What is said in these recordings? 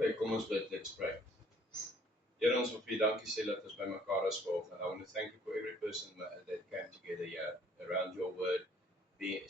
Okay, kom ons bid, let's pray. Here, ons wil vir U dankie sê dat ons by mekaar is vanoggend. I want to thank you for every person that came together here around your word,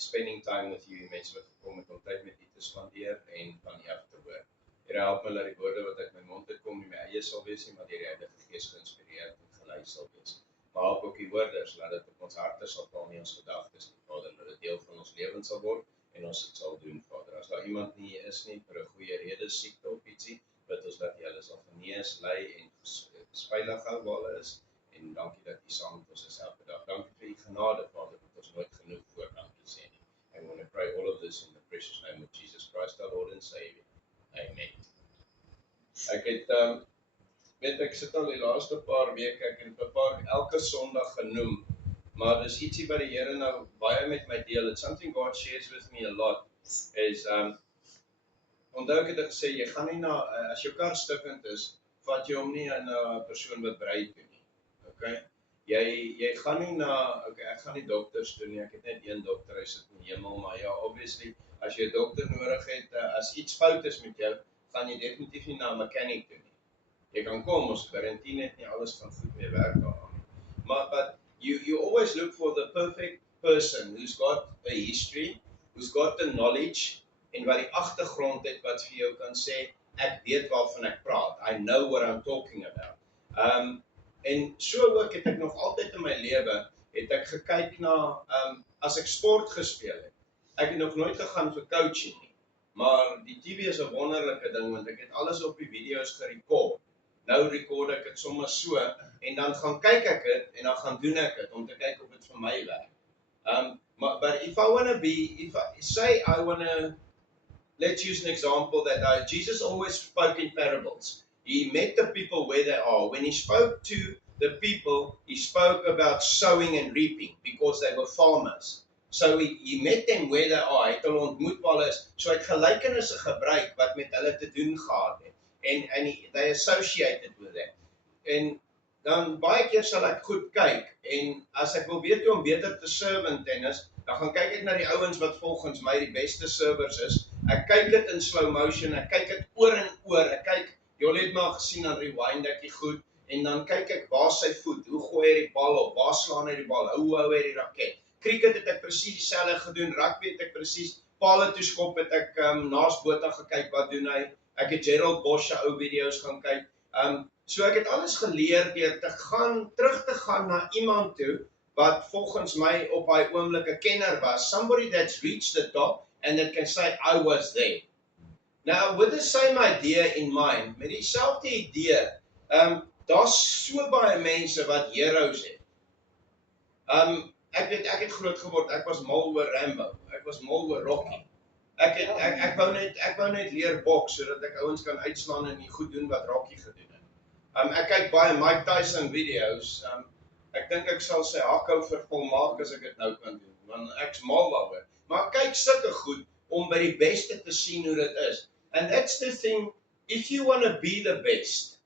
spending time with you, mense wat gekom het om tyd met U te spandeer en van U af te hoor. Here, help my dat die woorde wat uit my mond uitkom nie my eie sal wees nie, maar deur die Heilige Gees geïnspireerd en gelei sal wees. Maar help ook die hoorders, laat dit op ons harte sal val nie ons gedagtes nie, Vader, dat dit deel van ons lewens sal word en ons dit sal doen, Vader. As daar iemand nie is nie, vir 'n goeie rede, siekte of ietsie, bid ons dat U hulle sal genees, lei en veilig hou waar hulle is. En dankie dat U saam met ons is elke dag. Dankie vir U genade, Vader, dat ons nooit genoeg voor dankie sê nie. I want to pray all of this in the precious name of Jesus Christ, our Lord and Savior. Amen. Ek sit al die laaste paar weke, ek het 'n paar elke Sondag genoem, maar dis ietsie wat die Here nou baie met my deel. It's something God shares with me a lot, is, onthou ek het gesê, jy gaan nie na, as jou kar stikkend is, vat jy hom nie na 'n persoon wat brei toe nie, okay? Jy gaan nie na, okay, ek gaan nie dokters toe nie, ek het net een dokter, hy sit in die hemel, maar ja, obviously, as jy 'n dokter nodig het, as iets fout is met jou, gaan jy definitief nie na 'n mechanic toe nie. Jy kan kom, ons garantie net nie alles van goed mee werk daaraan nie. But you always look for the perfect person who's got a history, who's got the knowledge, en wat die agtergrond het wat vir jou kan sê, ek weet waarvan ek praat. I know what I'm talking about. En so ook het ek nog altyd in my lewe, het ek gekyk na, as ek sport gespeel het. Ek het nog nooit gegaan vir coaching nie. Maar die TV is 'n wonderlike ding, want ek het alles op die video's gerekord. Nou rekord ek dit sommer so, en dan gaan kyk ek dit, en dan gaan doen ek dit, om te kyk of dit vir my werk. But if I want to, let's use an example that Jesus always spoke in parables. He met the people where they are. When he spoke to the people, he spoke about sowing and reaping, because they were farmers. So he met them where they are. Hy het hulle ontmoet waar hulle is. So hy het gelykenisse gebruik wat met hulle te doen gehad het. And they associated with them. En dan baie keer sal ek goed kyk, en as ek wil weet hoe om beter te serve in tennis, dan gaan kyk ek na die ouens wat volgens my die beste servers is. Ek kyk dit in slow motion, ek kyk dit oor en oor, ek kyk, julle het maar gesien aan rewind ek die goed, en dan kyk ek waar sy voet, hoe gooi hy die bal op, waar slaan hy die bal, hoe hou hy die raket. Cricket het ek presies dieselfde gedoen, rugby het ek presies, palle toeskop het ek naas Botha gekyk, wat doen hy, ek het Gerald Bosch se ou video's gaan kyk, so ek het alles geleer deur terug te gaan na iemand toe, wat volgens my op hy oomblik 'n kenner was, somebody that's reached the top, and that can say, I was there. Now, with the same idea in mind, met dieselfde idee, daar's so baie mense wat heroes het. Ek het groot geword, ek was mal oor Rambo, ek was mal oor Rocky. Ek wou net leer boks, sodat ek ouens kan uitslaan en nie goed doen wat Rocky gedoen het. Ek kyk baie Mike Tyson video's, ek dink ek sal sy hakhouer volmaak as ek dit nou kan doen, want ek's mal daaroor. Maar kyk sulke goed, om by die beste te sien hoe dit is. And that's the thing, if you want to be the best,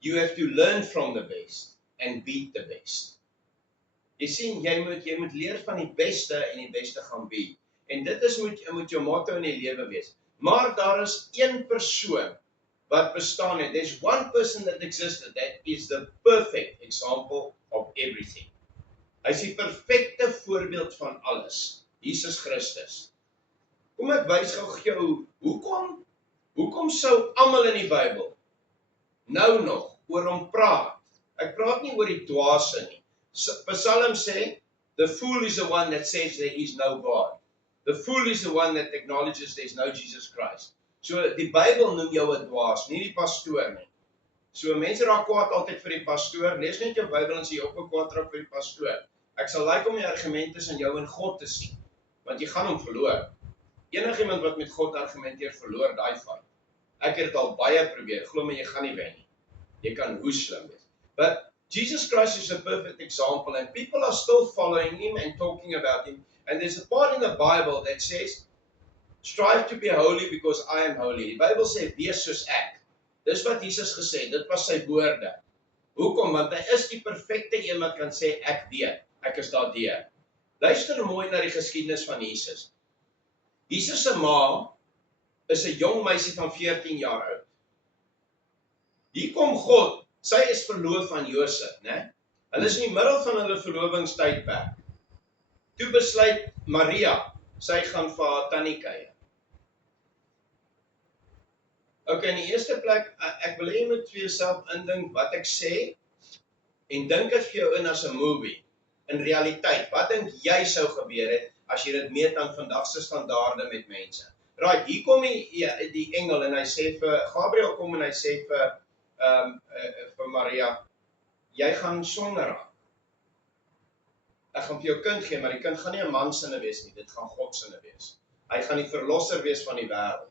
you have to learn from the best, and beat the best. Jy sien, jy moet leer van die beste, en die beste gaan be. En dit is moet jou motto in die lewe wees. Maar daar is een persoon wat bestaan het. There's one person that existed that is the perfect example of everything. Hy is die perfekte voorbeeld van alles. Jesus Christus. Kom ek wys gou, hoekom sou almal in die Bybel nou nog oor hom praat? Ek praat nie oor die dwaase nie. Psalm sê, the fool is the one that says there is no God. The fool is the one that acknowledges there is no Jesus Christ. So die Bybel noem jou 'n dwaas, nie die pastoor nie. So mense raak kwaad altyd vir die pastoor, lees net jou Bybel en sê jy ook kwaad raak vir die pastoor. Ek sal like om die argument tussen jou en God te sien, want jy gaan hom verloor. Enigiemand wat met God argumenteer, verloor daai fight. Ek het dit al baie probeer, glo my, jy gaan nie wen nie. Jy kan hoe slim wees. But Jesus Christ is a perfect example, and people are still following him and talking about him. And there's a part in the Bible that says, strive to be holy because I am holy. Die Bybel sê, wees soos ek. Dis wat Jesus gesê, dit was sy woorde. Hoekom? Want hy is die perfekte een wat kan sê, ek weet, ek is daardeur. Luister mooi na die geskiedenis van Jesus se ma is 'n jong meisie van 14 jaar oud. Hier kom God, sy is verloof aan Josef, né? Hulle is in die middel van hulle verlovingstydperk. Toe besluit Maria, sy gaan vir haar tannie kuier. Okay, in die eerste plek, ek wil hê jy moet vir jouself indink wat ek sê, en dink dit vir jou in as 'n movie. In realiteit, wat dink jy sou gebeur het, as jy dit meet aan vandag se standaarde met mense? Right, hier kom die engel en hy sê vir, Gabriel kom en hy sê vir Maria, jy gaan swanger raak. Ek gaan vir jou kind gee, maar die kind gaan nie 'n man sinne wees nie, dit gaan God sinne wees. Hy gaan die verlosser wees van die wêreld.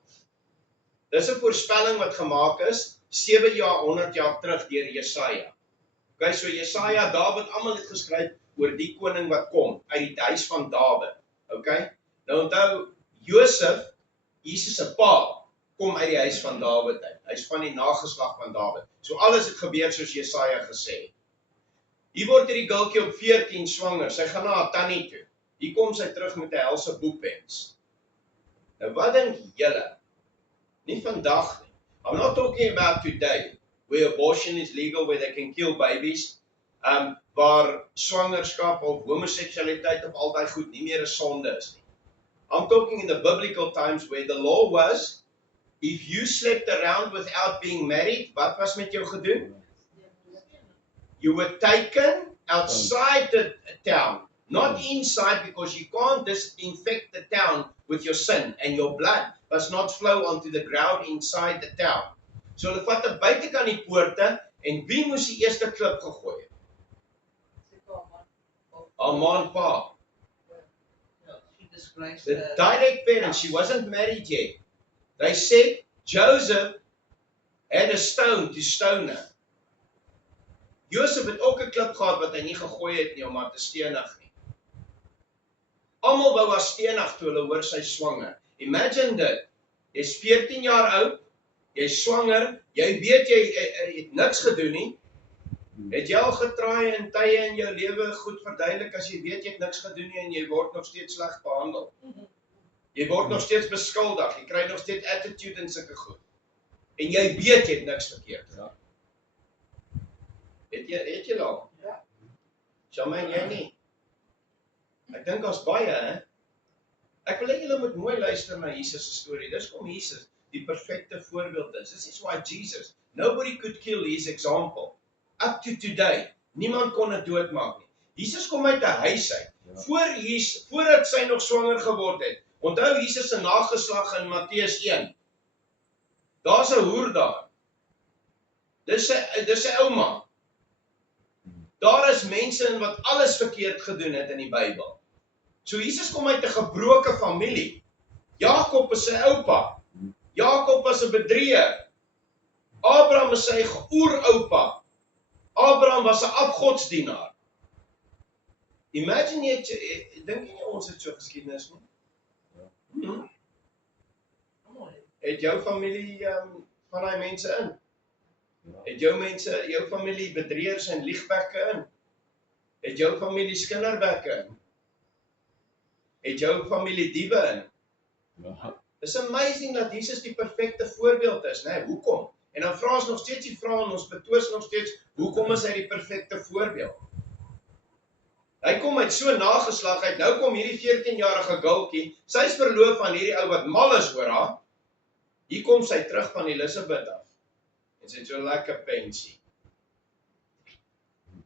Dis 'n voorspelling wat gemaak is 700 jaar terug deur Jesaja. Okay, so Jesaja, Dawid, almal het geskryf oor die koning wat kom uit die huis van Dawid. Okay? Nou onthou, Josef, Jesus se pa, kom uit die huis van Dawid uit. Hy's van die nageslag van Dawid. So alles het gebeur soos Jesaja gesê het. Hier word hierdie gultjie op 14 swanger. Sy gaan na haar tannie toe. Hier kom sy terug met 'n helse boepens. Nou wat dink julle? Nie vandag nie. I'm not talking about today, where abortion is legal, where they can kill babies, waar swangerskap of homoseksualiteit of al daai goed nie meer 'n sonde is nie. I'm talking in the biblical times where the law was, if you slept around without being married, wat was met jou gedoen? You were taken outside the town, not inside, because you can't disinfect the town with your sin, and your blood does not flow onto the ground inside the town. So hulle vat 'n buitekant die poorte, en wie moes die eerste klip gegooi het? Haar ma en pa. The direct parents, she wasn't married yet. They said Joseph had a stone to stone her. Joseph het ook 'n klip gehad wat hy nie gegooi het nie om haar te stenig nie. Almal wou haar stenig toe hulle hoor sy swanger. Imagine dit. Jy's 14 jaar oud, jy's swanger, jy weet jy het niks gedoen nie. Het jy al getraai en tye in jou lewe goed verduidelik as jy weet jy het niks gedoen nie en jy word nog steeds sleg behandel? Jy word nog steeds beskuldig, jy kry nog steeds attitude en sulke goed. En jy weet jy het niks verkeerd gedoen. Het jy al? Ja. Charmaine, jy nie? Ek dink ons baie, hè? Ek wil hê julle moet mooi luister na Jesus se storie. Dis kom Jesus die perfekte voorbeeld is. This is why Jesus, nobody could kill his example. Up to today, niemand kon dit doodmaak nie. Jesus kom uit 'n huis uit, voordat sy nog swanger geword het. Onthou Jesus se nageslag in Matteus 1. Daar's 'n hoer daar. Dis sy ouma. Daar is mense in wat alles verkeerd gedoen het in die Bybel. So Jesus kom uit 'n gebroke familie. Jakob is sy oupa. Jakob was 'n bedrieger. Abraham is sy oeroupa. Abraham was 'n afgodsdienaar. Imagine jy, dink jy ons het so geskiedenis nie? Het jou familie van daai mense in? Het jou familie bedrieërs en liegbekke in? Het jou familie skinderbekke in? Het jou familie diewe in? It's amazing dat Jesus die perfekte voorbeeld is, né? Hoekom? En dan vra ons nog steeds die vraag en ons betwis nog steeds, hoekom is hy die perfekte voorbeeld? Hy kom uit so nageslag uit, nou kom hierdie 14-jarige gultjie, sy's verloof aan hierdie ou wat mal is oor haar, hier kom sy terug van Elisabeth af, en sy het so lekker pensie.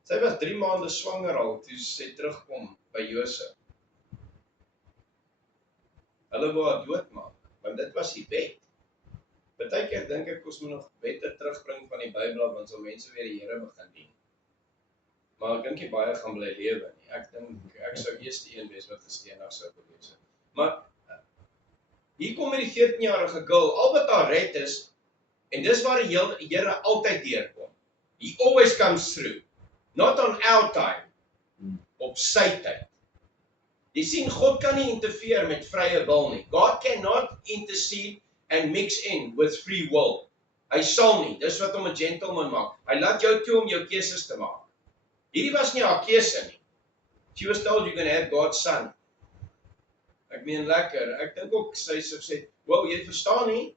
Sy was 3 maande swanger al, toe sy terugkom by Josef. Hulle wou haar doodmaak, want dit was die wet. Partykeer dink ek ons moet nog wette terugbring van die Bybel, want sal mense weer die Here begin dien. Maar ek dink nie baie gaan bly lewe nie. Ek dink ek sou eers die een wees wat gestenig sou gewees het. Maar hier kom hierdie 14-jarige girl, al wat haar red is, en dis waar die Here altyd deurkom. He always comes through. Not on our time, op sy tyd. Jy sien, God kan nie interfere met vrye wil nie. God cannot intercede and mix in with free will. Hy sal nie, dis wat hom 'n gentleman maak. Hy laat jou toe om jou keuses te maak. Hierdie was nie haar keuse nie. She was told you're going to have God's son. Ek meen lekker, ek dink ook sy sê, wow, jy verstaan nie,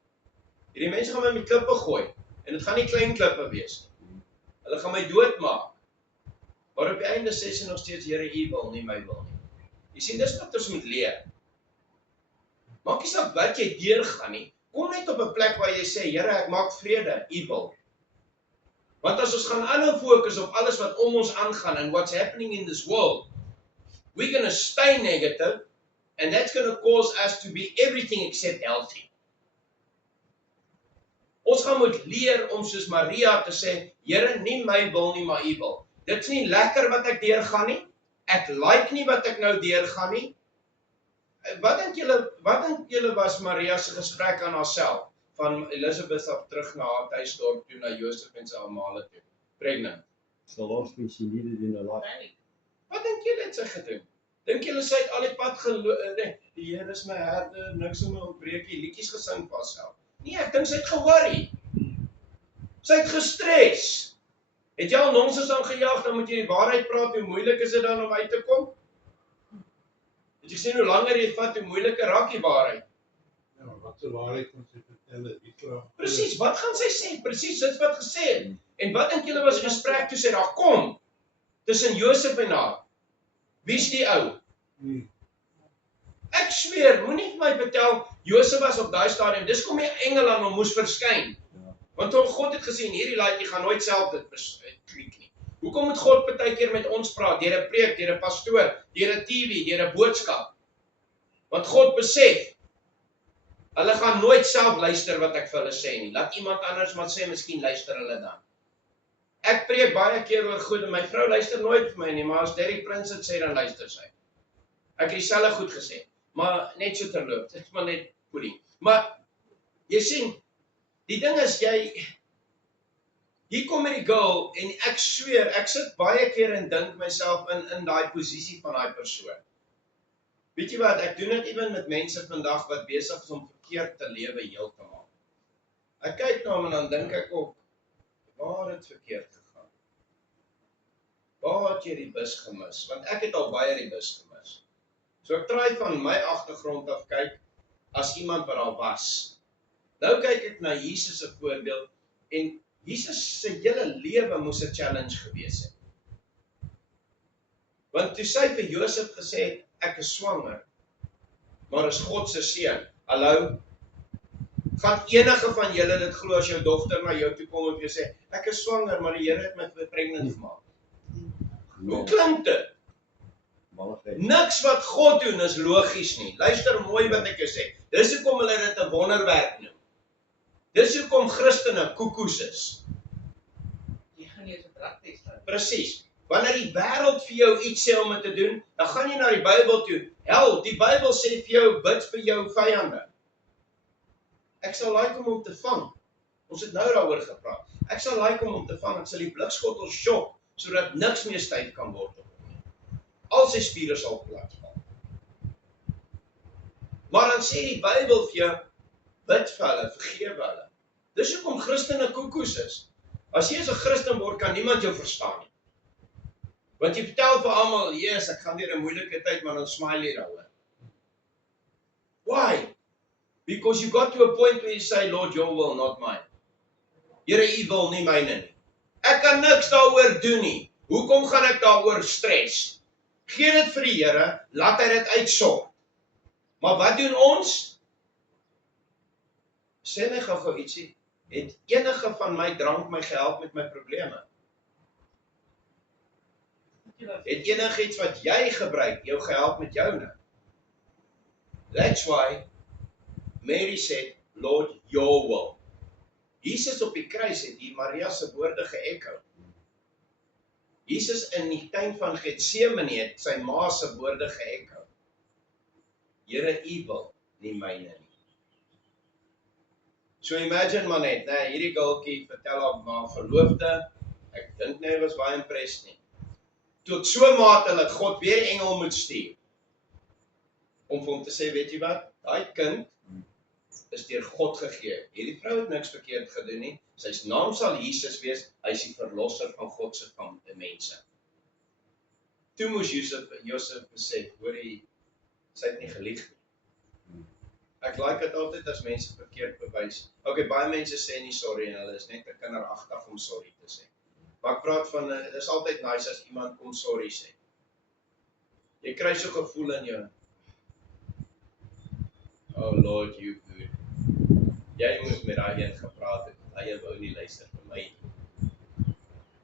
hierdie mense gaan my met klippe gooi. En dit gaan nie klein klippe wees nie. Hulle gaan my doodmaak. Maar op die einde sê sy nog steeds, Here, U wil nie my wil nie. Jy sien, dis wat ons moet leer. Maak nie saak wat jy deurgaan nie. Kom net op 'n plek waar jy sê, Here, ek maak vrede, U wil. Want as ons gaan aanhou fokus op alles wat om ons aangaan and what's happening in this world, we're going to stay negative and that's going to cause us to be everything except healthy. Ons gaan moet leer om soos Maria te sê, Here, nie my wil nie, maar U wil. Dit's nie lekker wat ek deurgaan nie. Ek like nie wat ek nou deurgaan nie. Wat dink julle was Maria se gesprek aan haarself? Van Elisabeth af terug na haar tuisdorp toe, na Josef en sy amale toe. Pregnant. So last thing she needed in her life. Wat dink julle het sy gedoen? Dink julle sy het al die pad nee, die Here is my herder, niks om my ontbreekie, liedjies gesing vir haarself. Nee, ek dink sy het ge-worry. Sy het gestres. Het jy al nonsens aangejaag, dan moet jy die waarheid praat, hoe moeilik is dit dan om uit te kom? Het jy sien hoe langer jy vat, hoe moeiliker raak die waarheid? Ja, wat se waarheid kan sy vertel? Presies, wat gaan sy sê? Presies, dit wat gesê het. En wat dink julle was die gesprek toe sy daar kom? Tussen Josef en haar. Wie's die ou? Ek zweer, moenie vir my vertel, Josef was op daai stadium, dis kom die engel aan hom moes verskyn. Want God het gesien, hierdie laaitjie gaan nooit self dit klik nie. Hoekom moet God partykeer met ons praat? Deur 'n preek, deur 'n pastoor, deur 'n TV, deur 'n boodskap. Want God besef, hulle gaan nooit self luister wat ek vir hulle sê nie. Laat iemand anders maar sê, miskien luister hulle dan. Ek preek baie keer oor goed en my vrou luister nooit vir my nie, maar as Derek Prince het sê, dan luister sy. Ek het dieselfde goed gesê, maar net so terloop, dit is maar net pudding. Maar, jy sien, die ding is hier kom die girl, en ek sweer, ek sit baie keer en dink myself in daai posisie van daai persoon. Weet jy wat, ek doen dit ewen met mense vandag wat besig is om verkeerd te lewe heeltemal. Ek kyk na hom en dan dink ek ook, waar het verkeerd gegaan? Waar het jy die bus gemis? Want ek het al baie die bus gemis. So ek try van my agtergrond af kyk, as iemand wat al was. Nou kyk ek na Jesus se voorbeeld, en Jesus se hele lewe moes 'n challenge gewees het. Want toe sy vir Josef gesê het, ek is swanger, maar is God se seun. Hallo, gaan enige van julle dit glo as jou dogter na jou toe kom en jy sê, ek is swanger, maar die Here het my pregnant gemaak. Hoe klink dit? Niks wat God doen is logies nie. Luister mooi wat ek sê. Dis hoekom hulle dit 'n wonderwerk noem. Dis hoekom Christene koekoes is. Jy gaan nie eens 'n prakties hê. Presies. Wanneer die wêreld vir jou iets sê om dit te doen, dan gaan jy na die Bybel toe. Hel, die Bybel sê vir jou, bid vir jou vyande. Ek sal like om hom te vang. Ons het nou daaroor gepraat. Ek sal like om hom te vang. Ek sal die blikskottel sjok, sodat niks meer styf kan word op hom nie. Al sy spiere sal platval. Maar dan sê die Bybel vir jou, bid vir hulle, vergewe hulle. Dis hoekom Christene koekoes is. As jy as 'n Christen word, kan niemand jou verstaan nie. Want jy vertel vir almal, yes, ek gaan deur 'n moeilike tyd, maar dan smile jy daaroor. Why? Because you got to a point where you say, Lord, your will, not mine. Here, U wil nie myne nie. Ek kan niks daaroor doen nie. Hoekom gaan ek daaroor stres? Gee dit vir die Here, laat hy dit uitsort. Maar wat doen ons? Sê my gou ietsie, het enige van my drank my gehelp met my probleme? Het enigiets wat jy gebruik jou gehelp met joune? That's why Mary said, Lord, your will. Jesus op die kruis het hier Maria se woorde ge-echo. Jesus in die tuin van Getsemane het sy ma se woorde ge-echo. Here, U wil, nie myne nie. So imagine maar net, hierdie girltjie vertel haar verloofde, ek dink nie hy was baie impressed nie. Tot so mate dat God weer 'n engel moet stuur, om vir hom te sê, weet jy wat, daai kind is deur God gegee. Hierdie vrou het niks verkeerd gedoen nie, sy naam sal Jesus wees, hy is die verlosser van God se mense. Toe moes Josef besef, hoor hy, sy het nie gelieg nie. Ek like dit altyd as mense verkeerd bewys. Okay, baie mense sê nie sorry en hulle is net te kinderagtig om sorry te sê. Maar ek praat van, dit is altyd nice as iemand kom sorry sê. Jy kry so gevoel in jou. Oh Lord, you good. Jy moes met daai een gepraat het, hy wou nie luister vir my nie.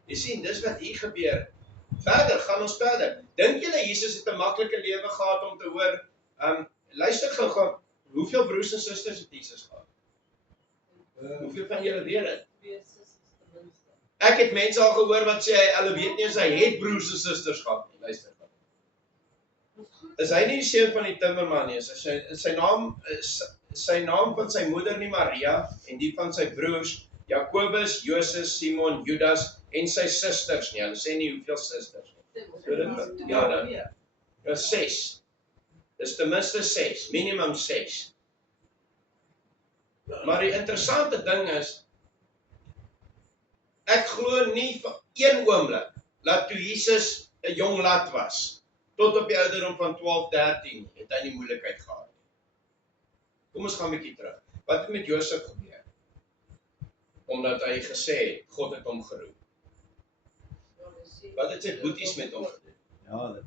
Jy sien, dis wat hier gebeur. Verder, gaan ons verder. Dink julle Jesus het 'n maklike lewe gehad om te hoor, luister gou, hoeveel broers en susters het Jesus gehad? Hoeveel van julle weet dit? Ek het mense al gehoor wat sê, hulle weet nie as hy het broers en susters gehad nie, luister. Is hy nie die seun van die timmerman nie, sy naam van sy moeder nie Maria, en die van sy broers, Jakobus, Joses, Simon, Judas, en sy susters nie, hulle sê nie hoeveel susters nie. Ja, 6. Dis ten minste 6, minimum 6. Maar die interessante ding is, ek glo nie vir een oomblik, dat toe Jesus 'n jong lad was, tot op die ouderdom van 12, 13, het hy nie moeilikheid gehad. Kom ons gaan 'n bietjie terug. Wat het met Josef gebeur? Omdat hy gesê het, God het hom geroep. Wat het sy boeties met hom gedoen? Ja, dat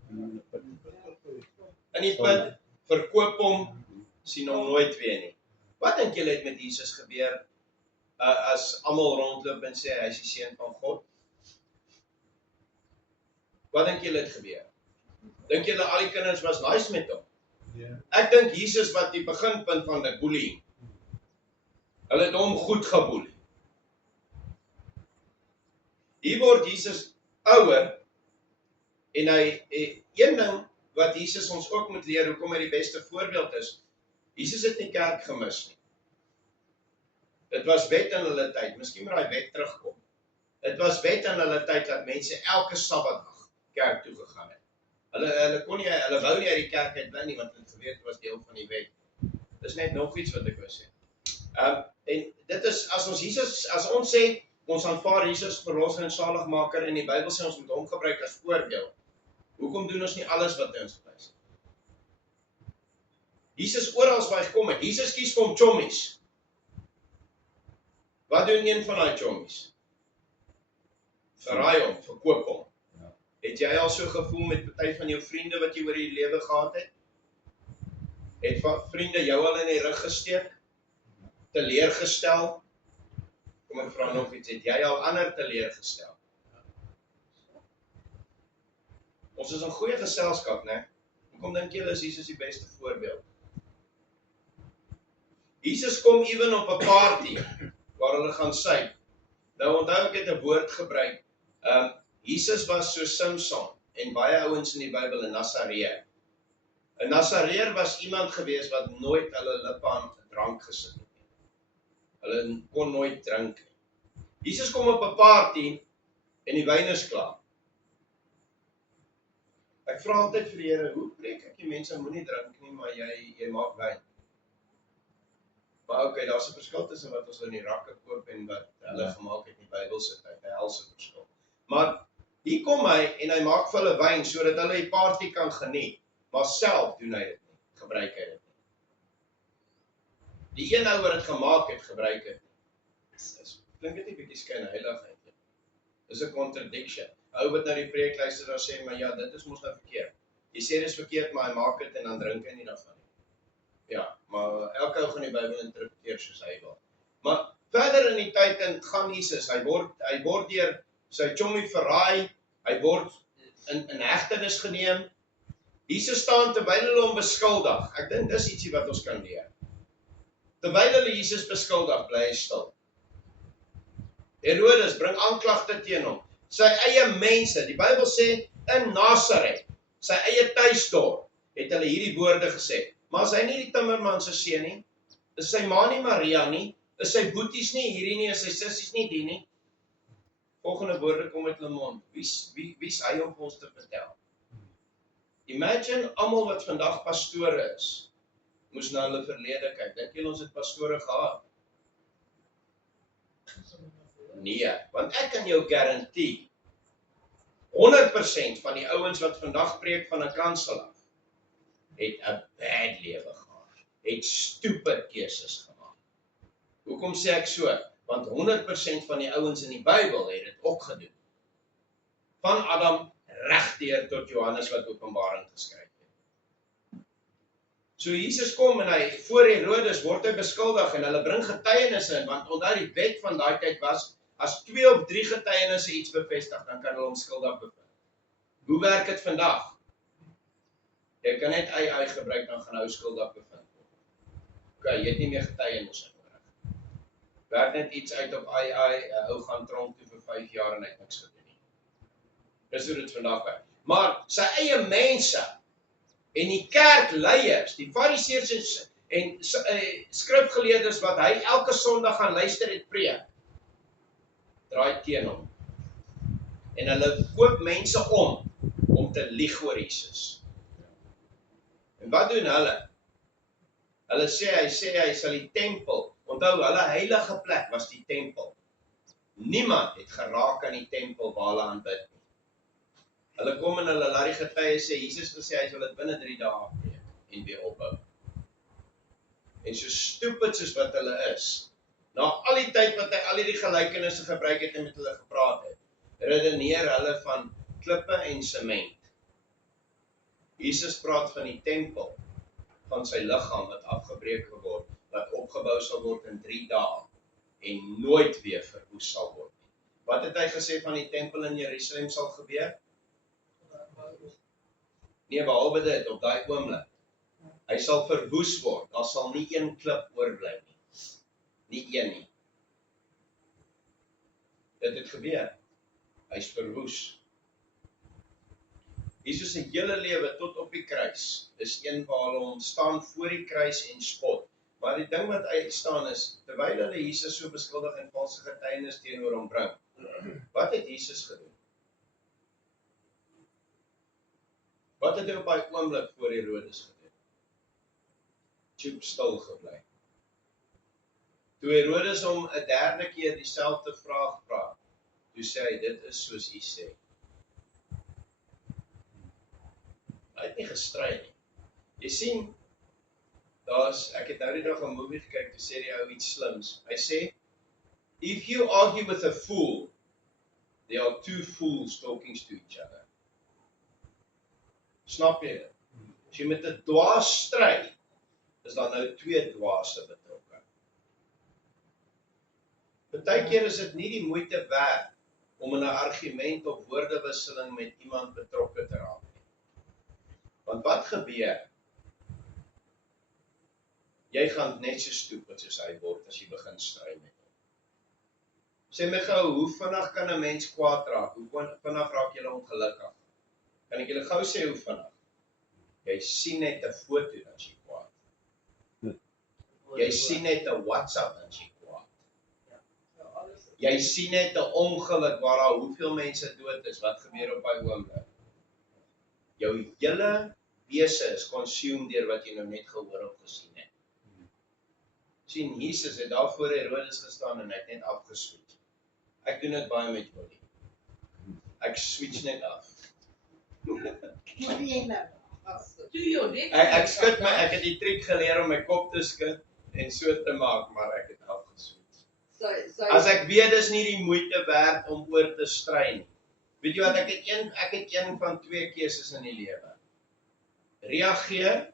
In die put, verkoop hom, sien hom nooit weer nie. Wat dink julle het met Jesus gebeur, as almal rondloop en sê, hy is die seun van God? Wat dink julle het gebeur? Dink julle al die kinders was nice met hom? Ek dink Jesus wat die beginpunt van die bullying. Hulle het hom goed geboelie. Hier word Jesus ouer, en een ding wat Jesus ons ook moet leer, hoekom hy die beste voorbeeld is, Jesus het nie kerk gemis nie. Dit was wet in hulle tyd, miskien moet die wet terugkom. Dit was wet in hulle tyd dat mense elke Sabbatdag kerk toe gegaan het. Hulle wou nie uit die kerk uit bly nie, want hulle geweet was deel van die wet. Dis net nog iets wat ek wil sê. En dit is, as ons sê, ons aanvaar Jesus verlosser en saligmaker, en die Bybel sê ons moet hom gebruik as voorbeeld, hoekom doen ons nie alles wat hy ons wys? Jesus oral waar hy gekom het, Jesus kies vir hom chommies. Wat doen een van die chommies? Verraai hom, verkoop hom. Het jy al so gevoel met party van jou vriende wat jy oor die lewe gehad het? Het vriende jou al in die rug gesteek? Teleurgestel? Kom ek vra nog iets, het jy al ander teleurgestel? Ons is 'n goeie geselskap, né? Hoekom dink julle is Jesus die beste voorbeeld? Jesus kom ewen op 'n party, waar hulle gaan suip. Nou onthou ek het 'n woord gebruik, Jesus was so Samson, en baie ouens in die Bybel, 'n Nasareer. 'n Nasareer was iemand gewees wat nooit hulle lippe aan drank gesit het. Hulle kon nooit drink nie. Jesus kom op 'n party, en die wyn is klaar. Ek vra altyd vir die Here, hoe preek ek die mense moenie drink nie, maar jy maak wyn? Maar okay, daar's 'n verskil tussen wat ons in die rakke koop en wat hulle gemaak het in die Bybelse tyd, 'n helse verskil. Maar hier kom hy en hy maak vir hulle wyn sodat hulle die party kan geniet, maar self doen hy dit nie, gebruik hy dit nie. Die een ou wat dit gemaak het, gebruik dit nie. Klink dit 'n bietjie skynheilig eintlik. Dis 'n contradiction. Ou wat nou die preek luister dan sê, maar ja, dit is mos nou verkeerd. Jy sê dit is verkeerd, maar hy maak dit en dan drink hy nie daarvan nie. Ja, maar elke ou gaan die Bybel interpreteer soos hy wil. Maar verder in die tyd en gaan Jesus, hy word deur sy chommie verraai, hy word in hegtenis geneem. Jesus staan terwyl hulle hom beskuldig. Ek dink dis ietsie wat ons kan leer. Terwyl hulle Jesus beskuldig, bly hy stil. Herodes bring aanklagte teen hom. Sy eie mense, die Bybel sê, in Nasaret, sy eie tuisdorp, het hulle hierdie woorde gesê. Maar is hy nie die timmerman se seun nie? Is sy ma nie Maria nie? Is sy boeties nie hierdie nie? Is sy sissies nie die nie? Volgende woorde kom uit hulle mond. Wie's hy om ons te vertel? Imagine almal wat vandag pastore is, moes na hulle verlede kyk. Dink julle ons het pastore gehad? Nee, want ek kan jou garantie, 100% van die ouens wat vandag preek van 'n kansel af, het 'n bad lewe gehad. het stupid keuses gemaak. Hoekom sê ek so? Want 100% van die ouens in die Bybel het dit ook gedoen. Van Adam regdeur tot Johannes wat Openbaring geskryf het. So Jesus kom en hy voor Herodes word hy beskuldig en hulle bring getuienisse in, want onthou die wet van daai tyd was, as 2 of 3 getuienisse iets bevestig, dan kan hulle hom skuldig bevind. Hoe werk dit vandag? Jy kan net AI gebruik, dan gaan hy skuldig bevind word. Okay, jy het nie meer getuienisse nodig. Werk net iets uit op AI, 'n ou gaan tronk toe vir 5 jaar en hy het niks gedoen nie. Dis hoe dit vandag werk. Maar sy eie mense en die kerkleiers, die fariseërs en skrifgeleerdes wat hy elke Sondag gaan luister en preek, draai teen hom. En hulle koop mense om te lieg oor Jesus. En wat doen hulle? Hulle sê hy sal die tempel, onthou hulle heilige plek was die tempel. Niemand het geraak aan die tempel waar hulle aanbid nie. Hulle kom en hulle laat die getuie sê, Jesus gesê hy sal dit binne 3 dae afbreek en weer opbou. En so stupid soos wat hulle is, na al die tyd wat hy al die gelykenisse gebruik het en met hulle gepraat het, redeneer hulle van klippe en sement. Jesus praat van die tempel, van sy liggaam wat afgebreek geword, wat opgebou sal word in 3 dae en nooit weer verwoes sal word. Wat het hy gesê van die tempel in Jerusalem sal gebeur? Nee, behalwe dit op daai oomblik. Hy sal verwoes word, daar sal nie een klip oorbly nie. Nie een nie. Dit het gebeur. Hy's verwoes. Jesus se hele lewe tot op die kruis is een waar hulle hom staan voor die kruis en spot. Maar die ding wat uitstaan is, terwyl hulle Jesus so beskuldig en valse getuienis teenoor hom bring, wat het Jesus gedoen? Wat het hy op daai oomblik voor Herodes gedoen? Tjoep stil gebly. Toe Herodes hom 'n derde keer dieselfde vraag vra, toe sê hy, dit is soos hy sê. Hy het nie gestry nie. Jy sien, ek het nou die dag 'n movie gekyk, toe sê die ou iets slims. Hy sê, if you argue with a fool, there are two fools talking to each other. Snap jy dit? As jy met 'n dwaas stry, is daar nou 2 dwaase betrokke. Partykeer is dit nie die moeite werd om in 'n argument of woordewisseling met iemand betrokke te raak nie. Want wat gebeur? Jy gaan net so stupid soos hy word as jy begin stry met hom. Sê my gou, hoe vinnig kan 'n mens kwaad raak? Hoe vinnig raak jy ongelukkig? Kan ek julle gou sê hoe vinnig? Jy sien net 'n foto dan jy kwaad. Jy sien net 'n WhatsApp dan jy kwaad. Jy sien net 'n ongeluk waar daar hoeveel mense dood is, wat gebeur op daai oomblik? Jou hele wese is consumed deur wat jy nou net gehoor of gesien het. Sien, Jesus het daar voor Herodes gestaan en hy het net afgeswitch. Ek doen dit baie met Jolie. Ek switch net af. Ek skud my, ek het die triek geleer om my kop te skud en so te maak, maar ek het afgeswitch. As ek weet dis nie die moeite werd om oor te stry nie. Weet jy wat, ek het een van 2 keuses in die lewe. Reageer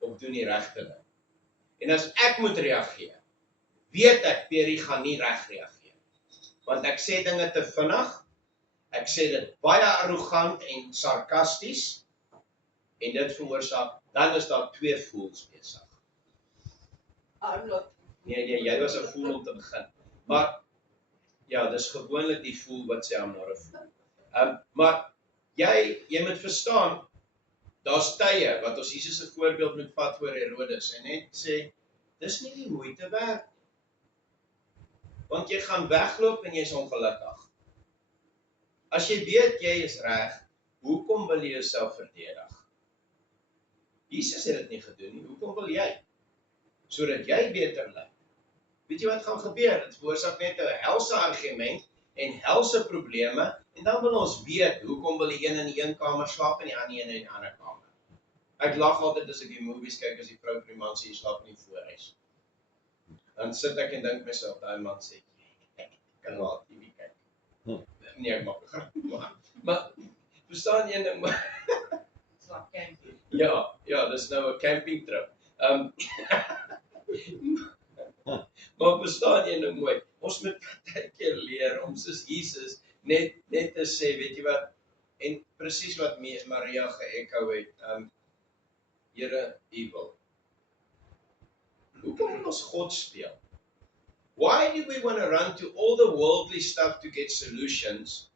of doen die regte ding. En as ek moet reageer, weet ek Perry gaan nie reg reageer. Want ek sê dinge te vinnig, ek sê dit baie arrogant en sarkasties, en dit veroorsaak, dan is daar 2 fools besig. Nee, jy was 'n fool om te begin. Maar, ja, dis gewoonlik die fool wat sê, I'm not a fool. Maar, jy moet verstaan, daar's tye wat ons Jesus se voorbeeld moet vat voor Herodes en net sê, dis nie die moeite werd. Want jy gaan wegloop en jy is ongelukkig. As jy weet jy is reg, hoekom wil jy jouself verdedig? Jesus het dit nie gedoen nie, hoekom wil jy? Sodat jy beter lyk. Weet jy wat gaan gebeur? Dit veroorsaak net 'n helse argument en helse probleme en dan wil ons weet, hoekom wil die een in die een kamer slaap en die ander een in die ander kamer? Ek lag altyd as ek die movies kyk as die vrou vir die man sê, jy slaap nie voor huis. Dan sit ek en dink myself, daai man sê, ek kan laat TV kyk. Nee, ek maak 'n grap, maar verstaan jy ding, maar Slaap camping. ja, dis nou 'n camping trip. Maar verstaan jy nou mooi, ons moet partykeer leer om soos Jesus net te sê, weet jy wat, en presies wat Maria ge-echo het, Here, U wil. Hoekom moet ons God speel? Why do we want to run to all the worldly stuff to get solutions?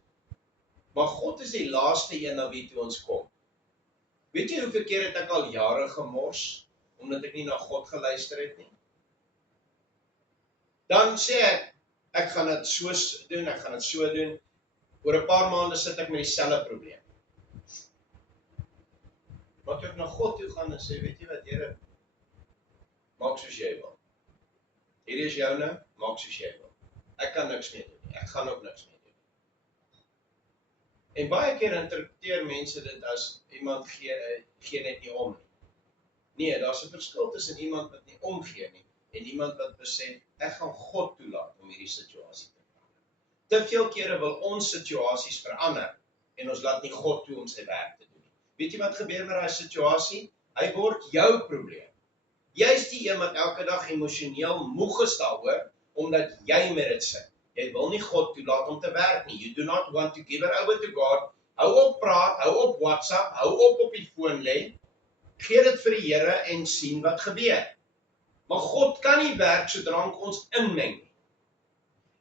Maar God is die laaste een na wie toe ons kom. Weet jy hoeveel keer het ek al jare gemors, omdat ek nie na God geluister het nie? Dan sê ek gaan dit so doen, ek gaan dit so doen. Oor 'n paar maande sit ek met dieselfde probleem. Maar toe ek na God toe gaan en sê, weet jy wat, Here, maak soos jy wil. Hierdie is joune, maak soos jy wil. Ek kan niks meer doen nie, ek gaan ook niks meer doen. En baie keer interpreteer mense dit as iemand gee net nie om nie. Nee, daar's 'n verskil tussen iemand wat nie omgee nie en iemand wat besef, ek gaan God toelaat om hierdie situasie te verander. Te veel kere wil ons situasies verander en ons laat nie God toe om sy werk te doen. Weet jy wat gebeur met daai situasie? Hy word jou probleem. Jy's die een wat elke dag emosioneel moeg is daaroor, omdat jy met dit sit. Jy wil nie God toelaat om te werk nie. You do not want to give it over to God. Hou op praat, hou op WhatsApp, hou op die foon lê. Gee dit vir die Here en sien wat gebeur. Maar God kan nie werk sodra ons inmeng nie.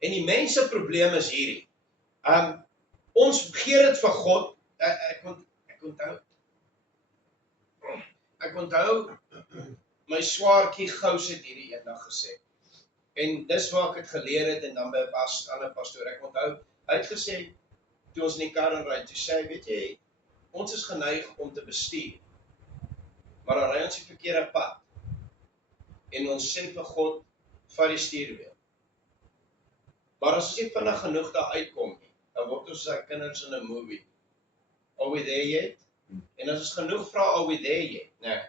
En die mense probleem is hierdie. Ons gee dit vir God. Ek onthou my swaartjie Gous het hierdie eendag gesê. En dis waar ek het geleer het en dan by 'n ander pastoor. Ek onthou, hy het gesê toe ons in die kar ry, toe sê hy, weet jy, ons is geneig om te bestuur. Maar dan ry ons die verkeerde pad. En ons sê vir God, vat die stuurwiel. Maar as ons nie vinnig genoeg daar uitkom nie, dan word ons sy kinders in 'n movie. Are we there yet? En as ons genoeg vra, are we there yet? Nee,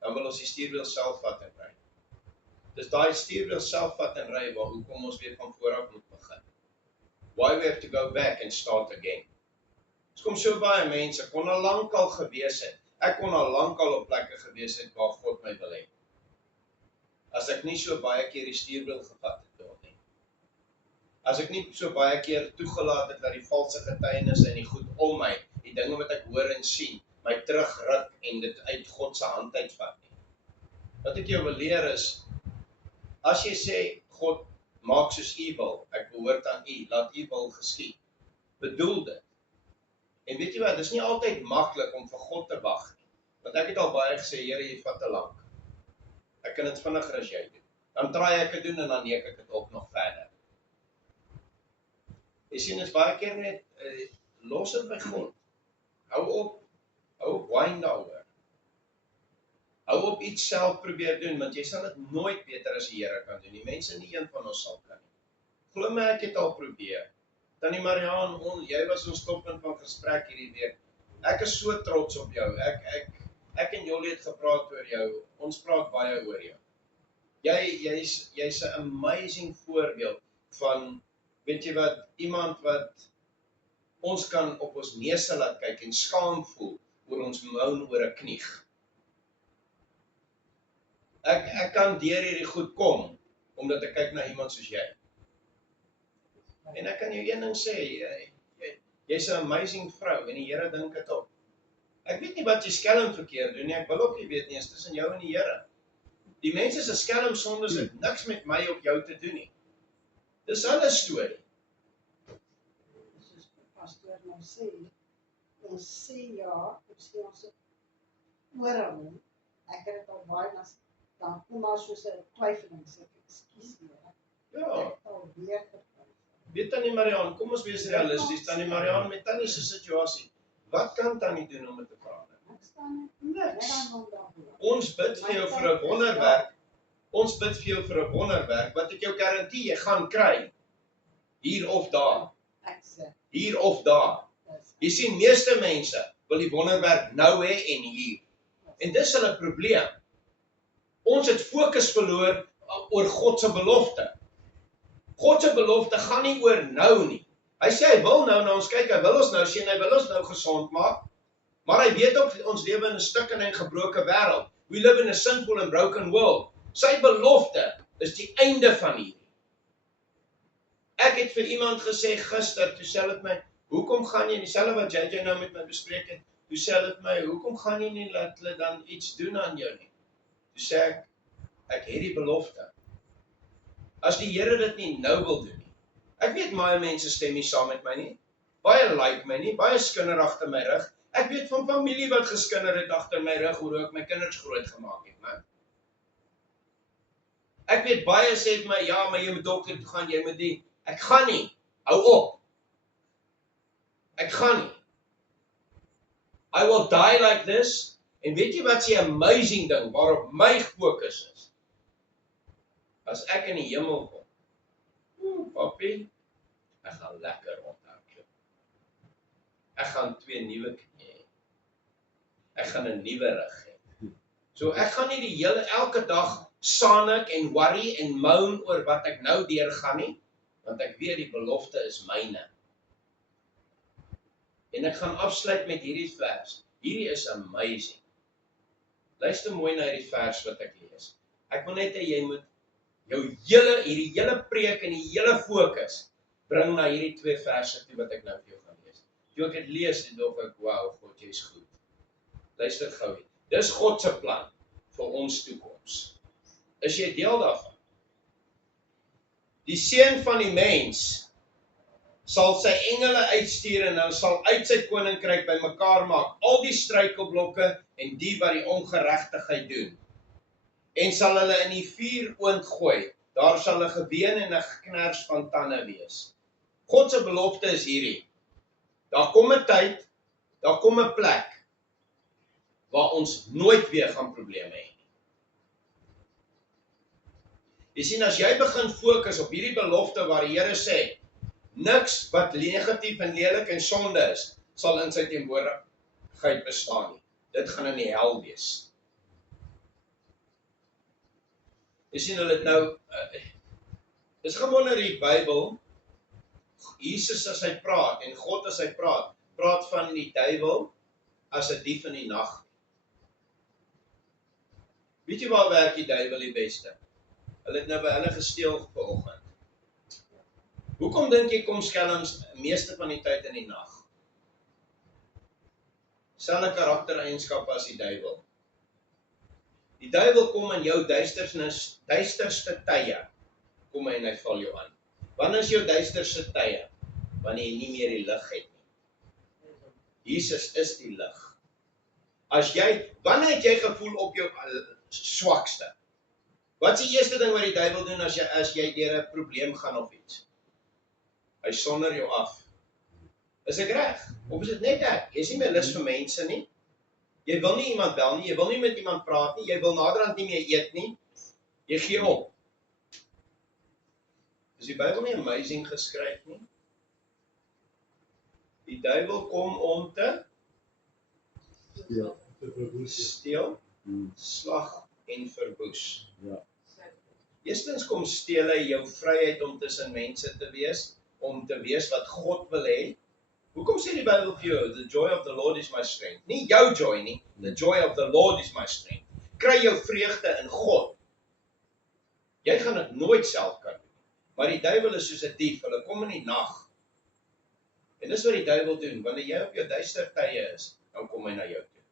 dan wil ons die stuurwiel self vat en ry. Dis daai stuurwiel self vat en ry waar hoekom ons weer van voor af moet begin. Why we have to go back and start again. Ons kom so baie mense, kon al lankal gewees het. Ek kon al lankal op plekke gewees het waar God my wil hê. As ek nie so baie keer die stuurwiel gevat het door nie. As ek nie so baie keer toegelaat het dat die valse getuienis en die goed om my, die dinge wat ek hoor en sien, my terugruk en dit uit God se hand uitvat nie. Wat ek jou wil leer is, as jy sê, God, maak soos U wil, ek behoort aan U, laat U wil geskied, bedoel dit. En weet jy wat, dis nie altyd maklik om vir God te wag nie. Want ek het al baie gesê, Here, jy vat te lank. Ek kan dit vinniger as jy doen. Dan traai ek dit doen en dan neek ek dit op nog verder. Jy sien, is baie keer net, los dit by God. Hou op whine daaroor. Hou op iets self probeer doen, want jy sal dit nooit beter as die Here kan doen. Die mense nie een van ons sal kan nie. Glo my, ek het al probeer. Tannie Mariaan, jy was ons toppunt van gesprek hierdie week. Ek is so trots op jou. Ek en Jolie het gepraat oor jou. Ons praat baie oor jou. Jy's 'n amazing voorbeeld van, weet jy wat, iemand wat ons kan op ons neuse laat kyk en skaam voel oor ons moan oor 'n knieg. Ek kan deur hierdie goed kom, omdat ek kyk na iemand soos jy. En ek kan jou een ding sê, jy's 'n amazing vrou en die Here dink dit op. Ek weet nie wat jy skelm verkeerd doen nie, ek wil ook nie weet nie, is tussen jou en die Here. Die mense se skelm sondes het niks met my of jou te doen nie. Dis hulle storie. Soos die pastoor nou sê, ons sê ja, ons sê ons oor hom, ek het dit al baie, dan kom maar soos 'n twyfeling, sê ek, ekskuus Here, Ja. ek het al weer getwyfel. Weet Tannie Mariaan, kom ons wees realisties. Tannie Mariaan, met Tannie se situasie, wat kan Tannie doen om dit te verander? Ek staan net aan daarvoor. Ons bid vir jou vir 'n wonderwerk. Ons bid vir jou vir 'n wonderwerk wat ek jou garandeer jy gaan kry. Hier of daar. Ek sê, Hier of daar. dis Jy sien, meeste mense wil die wonderwerk nou hê en hier. En dis hulle probleem. Ons het fokus verloor oor God se belofte. God se belofte gaan nie oor nou nie. Hy sê hy wil nou na ons kyk, hy wil ons nou sien, hy wil ons nou gesond maak, maar hy weet ook ons lewe in 'n stukkende en gebroke wêreld. We live in a sinful and broken world. Sy belofte is die einde van hierdie. Ek het vir iemand gesê gister, toe sê hulle my, hoekom gaan jy, dieselfde wat JJ nou met my bespreek het, toe sê hulle my, hoekom gaan jy nie laat hulle dan iets doen aan jou nie? Toe sê ek het die belofte. As die Here dit nie nou wil doen nie. Ek weet baie mense stem nie saam met my nie. Baie like my nie, baie skinder agter my rug. Ek weet van familie wat geskinder het agter my rug, hoe ek my kinders groot gemaak het, man. Ek weet baie sê vir my, ja, maar jy moet dokter toe gaan, jy moet die. Ek gaan nie. Hou op. Ek gaan nie. I will die like this. En weet jy wat is die amazing ding waarop my fokus is? As ek in die hemel kom, papi, ek gaan lekker rondhardloop. Ek gaan 2 nuwe knie hê. Ek gaan 'n nuwe rug hê. So ek gaan nie die elke dag sanik en worry en moan oor wat ek nou deurgaan nie, want ek weet die belofte is myne. En ek gaan afsluit met hierdie vers. Hierdie is amazing. Luister mooi na hierdie vers wat ek lees. Ek wil net hê jy moet hierdie hele preek en die hele fokus bring na hierdie 2 verse toe wat ek nou vir jou gaan lees. Toe ek dit lees, en dink ek, wow, God, jy's goed. Luister gou hier. Dis God se plan vir ons toekoms. Is jy deel daarvan? Die seun van die mens sal sy engele uitstuur en hulle sal uit sy koninkryk bymekaar maak, al die struikelblokke en die wat die ongeregtigheid doen. En sal hulle in die vuuroond gooi. Daar sal 'n geween en 'n geknars van tande wees. God se belofte is hierdie. Daar kom 'n tyd, daar kom 'n plek waar ons nooit weer gaan probleme hê. Jy sien, as jy begin fokus op hierdie belofte waar die Here sê, niks wat negatief en lelik en sonde is, sal in sy teenwoordigheid bestaan nie. Dit gaan in die hel wees. Jy sien hulle het nou, is gewoon in die Bybel, Jesus as hy praat, en God as hy praat van die duiwel as 'n dief in die nag. Weet jy waar werk die duiwel die beste? Hulle het nou by hulle gesteel vanoggend. Hoekom dink jy kom skelms meeste van die tyd in die nag? Selfe karaktereienskappe as die duiwel. Die duiwel kom in jou duisterste tye, kom hy en hy val jou aan. Wanneer is jou duisterste tye? Wanneer jy nie meer die lig het nie. Jesus is die lig. Wanneer het jy gevoel op jou swakste? Wat is die eerste ding wat die duiwel doen as jy deur 'n probleem gaan of iets? Hy sonder jou af. Is ek reg? Of is dit net ek? Jy is nie meer lus vir mense nie. Jy wil nie iemand bel nie, jy wil nie met iemand praat nie, jy wil naderhand nie meer eet nie. Jy gee op. Is die Bybel nie amazing geskryf nie? Die duiwel kom om te steel, slag en verwoes. Ja. Eerstens kom steel hy jou vryheid om tussen mense te wees, om te wees wat God wil hê. Hoekom sê die Bybel vir jou, the joy of the Lord is my strength? Nie jou joy nie, the joy of the Lord is my strength. Kry jou vreugde in God. Jy gaan dit nooit self kan doen. Maar die duiwel is soos 'n dief, hulle kom in die nag. En dis wat die duiwel doen, wanneer jy op jou duister tye is, dan kom hy na jou toe.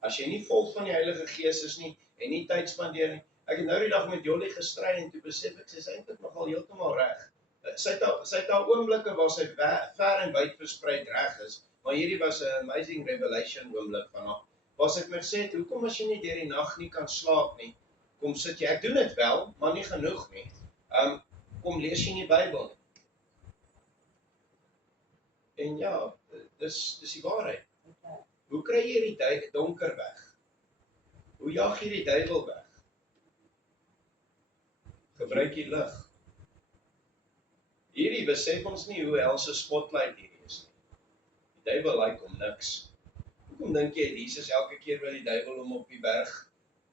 As jy nie vol van die Heilige Gees is nie, en nie tyd spandeer nie, ek het nou die dag met Jolly gestry en toe besef ek, sy is eintlik nogal heeltemal reg. Sy het al oomblikke waar sy ver en wyd verspreid reg is, maar hierdie was 'n amazing revelation oomblik van haar. Waar sy het my gesê, hoekom as jy nie deur die nag nie kan slaap nie, kom sit jy, ek doen dit wel, maar nie genoeg nie. Kom lees jy nie die Bybel nie. En ja, dis die waarheid. Hoe kry jy die donker weg? Hoe jag jy die duiwel weg? Gebruik die lig. Hierdie besef ons nie hoe helse spotlight hierdie is nie. Die duiwel lyk om niks. Hoekom dink jy Jesus elke keer wil die duiwel hom op die berg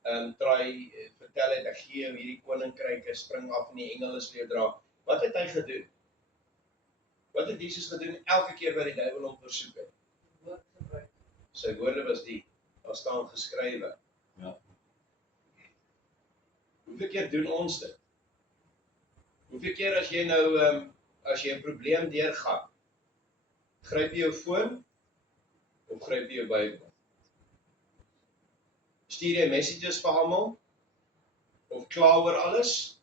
vertel het, ek gee jou hierdie koninkryk, spring af en die engele sal jou dra. Wat het hy gedoen? Wat het Jesus gedoen elke keer wat die duiwel hom versoek het? Woord gebruik. Sy woorde was daar staan geskrywe. Ja. Hoeveel keer doen ons dit? Hoeveel keer as jy nou, as jy 'n probleem deurgaan, gryp jy jou foon, of gryp jy jou Bybel? Stuur jy messages vir almal? Of kla oor alles?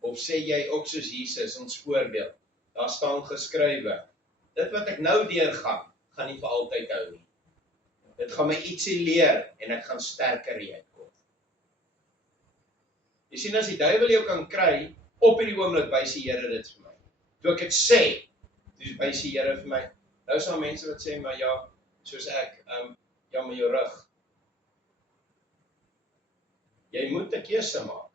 Of sê jy ook soos Jesus, ons voorbeeld, daar staan geskrywe, dit wat ek nou deurgaan, gaan nie vir altyd hou nie. Dit gaan my ietsie leer, en ek gaan sterker uitkom. Jy sien, as die duiwel jou kan kry, op hierdie oomblik wys die Here dit vir my. Toe ek dit sê, toe wys die Here vir my. Nou is daar mense wat sê, maar ja, soos ek, ja, met jou rug. Jy moet 'n keuse maak.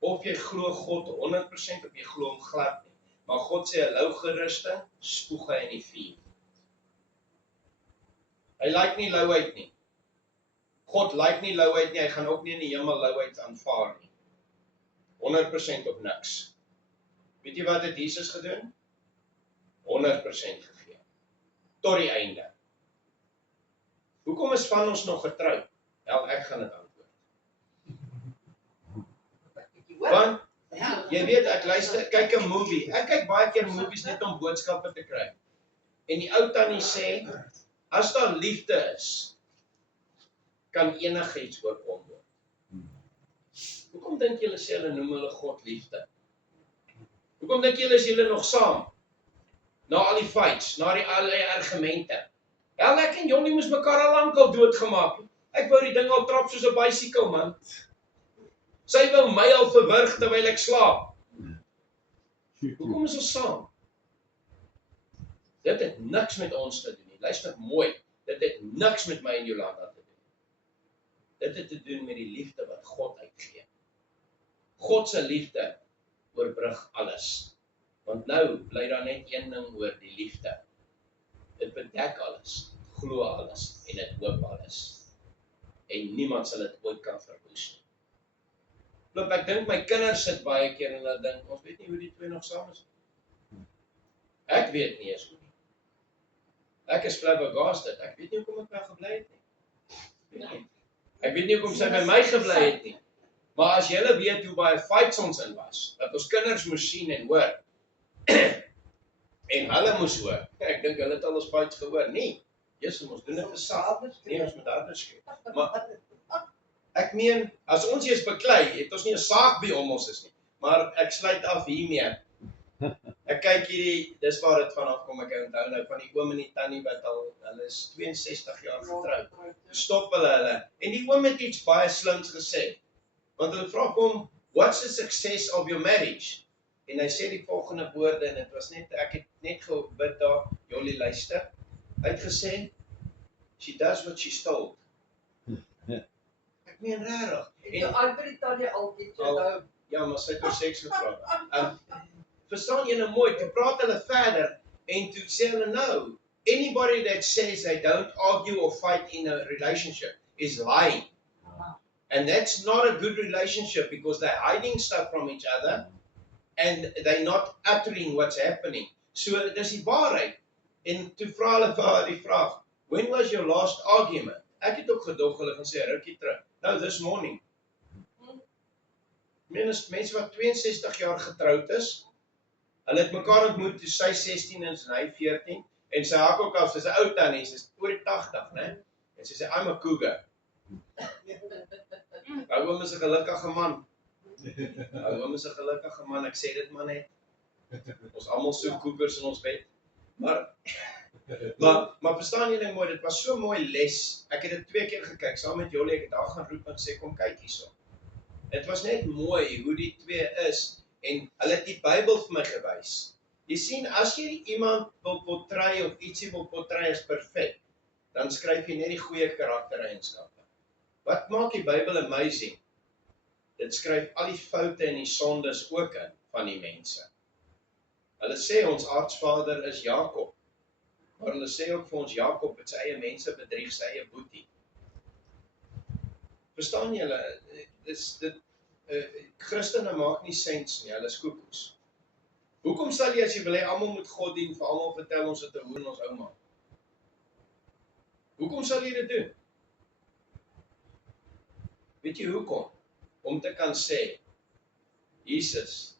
Of jy glo God 100% of jy glo hom glad nie. Maar God sê 'n lou gerusting, spoeg hy in die vuur. Hy lyk nie louheid nie. God lyk nie louheid nie, hy gaan ook nie in die hemel louheid aanvaar nie. 100% of niks. Weet jy wat het Jesus gedoen? 100% gegee. Tot die einde. Hoekom is van ons nog getroud? Wel, ek gaan dit antwoord. Want, jy weet, ek luister, kyk 'n movie. Ek kyk baie keer movies net om boodskappe te kry. En die ou tannie sê, as daar liefde is, kan enigiets oorkom word. Hoekom dink julle sê hulle noem hulle God liefde? Hoekom dink julle is julle nog saam? Na al die fights, na al die argumente. Wel, ek en Jonnie moes mekaar al lank al doodgemaak het. Ek wou die ding al trap soos 'n bicycle, man. Sy wou my al verwrig terwyl ek slaap. Hoekom is ons saam? Dit het niks met ons te doen nie. Luister mooi, dit het niks met my en Jolanda te doen. Dit het te doen met die liefde wat God uitgee. God se liefde oorbrug alles. Want nou bly daar net een ding oor, die liefde. Dit bedek alles, glo alles en dit hoop alles. En niemand sal dit ooit kan verwoes nie. Loop, ek dink my kinders sit baie keer en hulle dink, ons weet nie hoe die twee nog saam is. Ek weet nie eens hoe nie. Ek is flabbergasted, ek weet nie hoekom ek nou gebly het nie. Ek weet nie hoekom sy by my gebly het nie. Maar as julle weet hoe baie fights ons in was, dat ons kinders moes sien en hoor, en hulle moes hoor, ek dink hulle het al ons fights gehoor, nie, Jesus, ons doen dit vir saak, nie, ons moet harder skep. Maar, ek meen, as ons eers beklei, het ons nie 'n saak by om ons is nie, maar ek sluit af hiermee. Ek kyk hierdie, dis waar dit vanaf kom, ek onthou nou, van die oom en die tannie wat al, hulle is 62 jaar getroud, stop hulle, en die oom het iets baie slims gesê, want hulle vra hom, what's the success of your marriage? En hy sê die volgende woorde, en dit was net, ek het net gebid daar, Jolie luister, hy het gesê, she does what she's told. Ek meen rarig. En jou Albert-Tanje altyd onthou. Ja, maar sy het oor seks gevra. Verstaan jy nou mooi, toe praat hulle verder, en toe sê hulle nou, anybody that says they don't argue or fight in a relationship is lying. And that's not a good relationship because they're hiding stuff from each other and they're not uttering what's happening. So, dis die waarheid. En toe vra hulle vir die vraag, when was your last argument? Ek het ook gedog, hulle gaan sê, rukkie terug. No, this morning. Mense wat 62 jaar getroud is, hulle het mekaar ontmoet toe sy 16 en hy 14, en sy hak ook af, sy is 'n ou tannie, sy is oor die 80, né? En sy sê, I'm a cougar. Ou oom is 'n gelukkige man. Ou oom is 'n gelukkige man, ek sê dit maar net. Ons almal so cougars in ons bed. Maar verstaan jy ding mooi, dit was so mooi les. Ek het dit 2 keer gekyk, saam met Jolie, ek het daar gaan roep en sê, kom kyk hierso. Dit was net mooi hoe die twee is, en hulle het die Bybel vir my gewys. Jy sien, as jy iemand wil portray of ietsie wil portray as perfek, dan skryf jy net die goeie karaktereienskappe. Wat maak die Bybel amazing? Dit skryf al die foute en die sondes ook in van die mense. Hulle sê ons aartsvader is Jakob. Maar hulle sê ook vir ons, Jakob het sy eie mense bedrieg, sy eie boetie. Verstaan julle, Christene maak nie sens nie, hulle is koekoes. Hoekom sal jy as jy wil hê almal moet God dien, vir almal vertel ons het 'n hoer in ons ouma? Hoekom sal jy dit doen? Weet jy hoekom? Om te kan sê, Jesus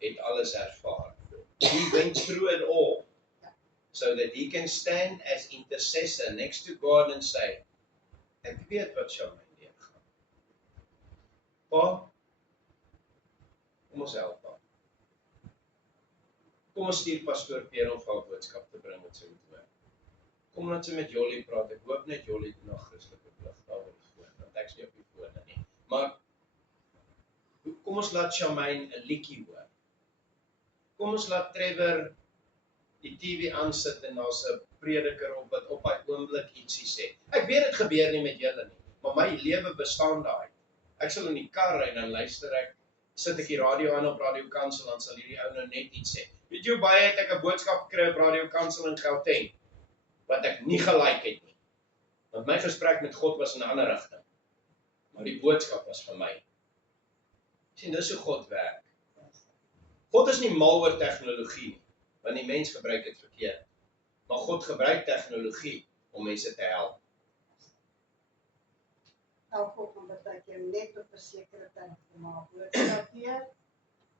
het alles ervaar. He went through it all, so that he can stand as intercessor next to God and say, ek weet wat sal my deurgaan. Pa, kom ons help haar. Kom ons stuur pastoor Pierre om vir haar boodskap te bring wat sy moet hoor. Kom laat sy met Jolly praat, ek hoop net Jolly doen na Christelike plig, daar op die foon, want ek is nie op die foon nie. Maar, kom ons laat Charmaine 'n liedjie hoor. Kom ons laat Trevor die TV aansit en daar's 'n prediker op wat op hy oomblik ietsie sê. Ek weet dit gebeur nie met julle nie, maar my lewe bestaan daai. Ek sal in die kar ry en dan luister ek, sit ek die radio aan op Radio Kansel, dan sal hierdie ou nou net iets sê. Weet jy hoe baie het ek 'n boodskap gekry op Radio Kansel in Gauteng, wat ek nie gelike het nie. Want my gesprek met God was in 'n ander rigting. Maar die boodskap was vir my. Sien, dis hoe God werk. God is nie mal oor tegnologie nie, want die mens gebruik dit verkeerd. Maar God gebruik tegnologie om mense te help. Elke oggend dat ek jou net op 'n sekere tyd gemaak boodskap hier,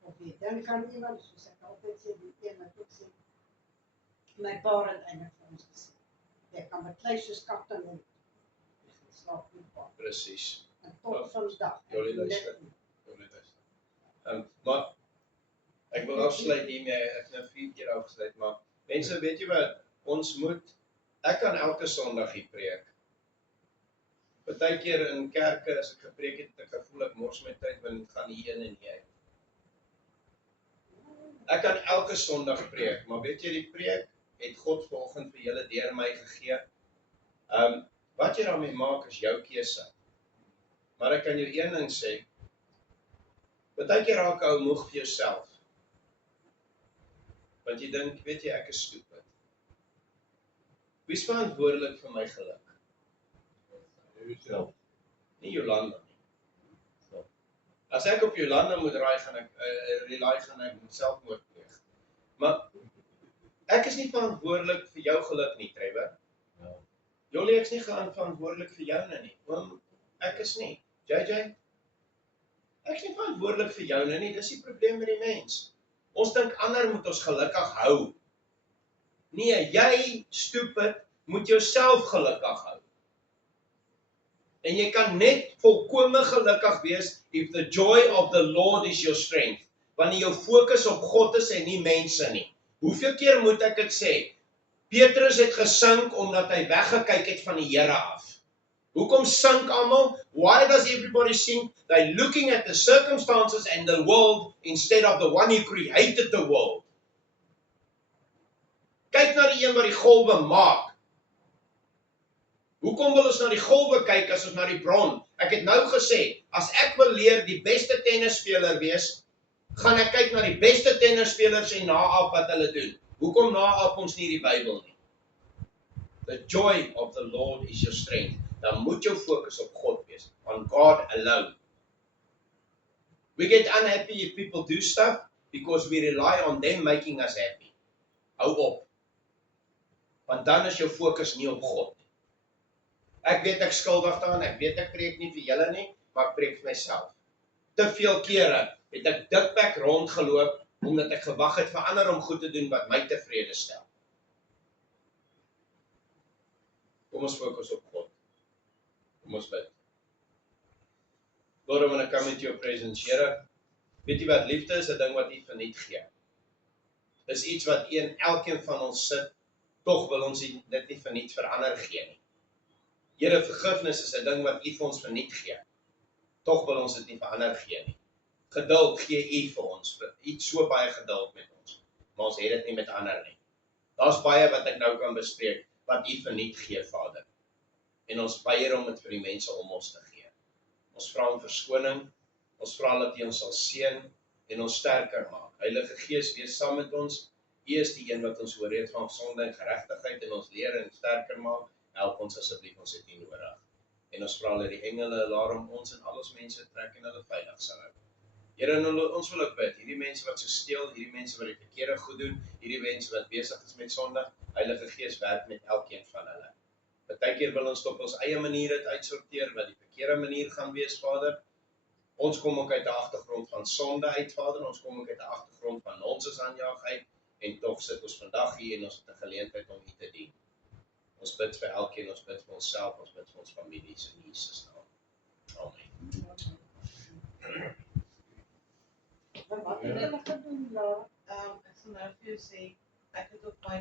of jy dink aan iemand, soos ek altyd sê, die een wat ook sê, my pa het eintlik vir ons gesê, jy kan beklei soos kaptein Hoek, jy gaan slaap nie pa. Presies. En tot vandag. Jolly luister. Maar ek wil afsluit hiermee, ek het nou 4 keer afgesluit, maar mense, weet jy wat, ons moet, ek kan elke Sondag hier preek. Partykeer in kerke, as ek gepreek het, ek gevoel ek mors my tyd, want dit gaan hier in en hier uit. Ek kan elke Sondag preek, maar weet jy, die preek het God vanoggend vir julle deur my gegee. Wat jy daarmee maak is jou keuse. Maar ek kan jou een ding sê, partykeer raak ou moeg vir jouself. Want jy dink, weet jy, ek is stupid. Wie is verantwoordelik vir my geluk? Jouself. Nie Jolanda nie. As ek op Jolanda moet rely, gaan ek selfmoord pleeg. Maar ek is nie verantwoordelik vir jou geluk nie, Trevor. Jolly, ek is nie verantwoordelik vir joune nie. Oom, ek is nie. JJ, ek is nie verantwoordelik vir joune nie, dis die probleem met die mens. Ons dink ander moet ons gelukkig hou. Nee, jy, stupid, moet jouself gelukkig hou. En jy kan net volkome gelukkig wees if the joy of the Lord is your strength. Wanneer jou fokus op God is en nie mense nie. Hoeveel keer moet ek dit sê? Petrus het gesink omdat hy weggekyk het van die Here af. Hoekom sink almal? Why does everybody sink? They're looking at the circumstances and the world instead of the one who created the world. Kyk na die een wat die golwe maak. Hoekom wil ons na die golwe kyk as ons na die bron? Ek het nou gesê, as ek wil leer die beste tennisspeler wees, gaan ek kyk na die beste tennisspelers en naap wat hulle doen. Hoekom naap ons nie die Bybel nie? The joy of the Lord is your strength. Dan moet jou fokus op God wees, on God alone. We get unhappy if people do stuff because we rely on them making us happy. Hou op. Want dan is jou fokus nie op God nie. Ek weet ek skuldig daaraan, ek weet ek preek nie vir julle nie, maar ek preek vir myself. Te veel kere het ek dikbek rondgeloop omdat ek gewag het vir ander om goed te doen wat my tevrede stel. Kom ons fokus op God. Kom ons bid. Lord, I want to come into your presence, Here. Weet jy wat, liefde is 'n ding wat U verniet gee. Dis iets wat elkeen van ons sit, tog wil ons dit nie verniet verander gee nie. Here, vergifnis is 'n ding wat U vir ons verniet gee. Tog wil ons dit nie verander gee nie. Geduld gee U vir ons, iets so baie geduld met ons, maar ons het dit nie met ander nie. Daar's baie wat ek nou kan bespreek, wat U verniet gee, Vader. En ons weier om dit vir die mense om ons te gee. Ons vra om verskoning, ons vra dat U ons sal seën en ons sterker maak. Heilige Gees, wees saam met ons U is die een wat ons oorreed van sonde en geregtigheid en ons leer en sterker maak. Help ons asseblief, ons het U nodig. En ons vra dat die engele daarom ons en al ons mense trek en hulle veilig sal hou. Here, en ons wil ook bid, hierdie mense wat so steel, hierdie mense wat die verkeerde goed doen, hierdie mense wat besig is met sonde, Heilige Gees werk met elkeen van hulle. Partykeer wil ons op ons eie manier dit uitsorteer, wat die verkeerde manier gaan wees, Vader. Ons kom ook uit 'n agtergrond van sonde uit, Vader, ons kom ook uit 'n agtergrond van nonsens aanjaag uit, en tog sit ons vandag hier en ons het 'n geleentheid om U te dien. Ons bid vir elkeen, ons bid vir onsself, ons bid vir ons families in Jesus naam. Amen. Wat het julle gedoen, Lara? Ek sal nou vir jou sê, ek het op my